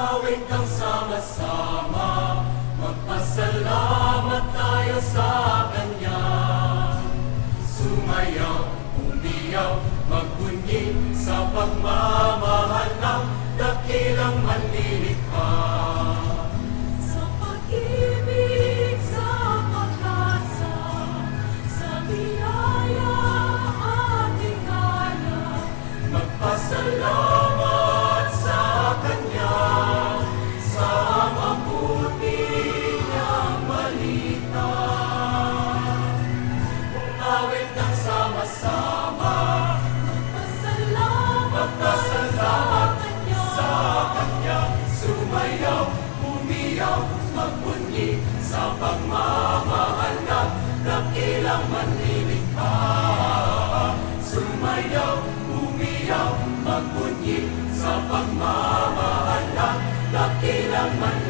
Umawit ng sama-sama, magpasalamat tayo sa Kanya. Sumayaw, umiyaw, magbunyi sa pagmamahal ng dakilang manlilikha. Sa pag-ibig, sa pag-asa, sa biyaya at higala, Magpasalamat sa Kanya, sa mabuti niyang balita. Umawit ng sama-sama, magpasalamat tayo sa Kanya. sa Kanya. Sumayaw, umiyaw, magbunyi sa pagmamahal ng dakilang manlilikha. Sumayaw, umiyaw, magbunyi sa pagmamahal ng dakilang manlilikha.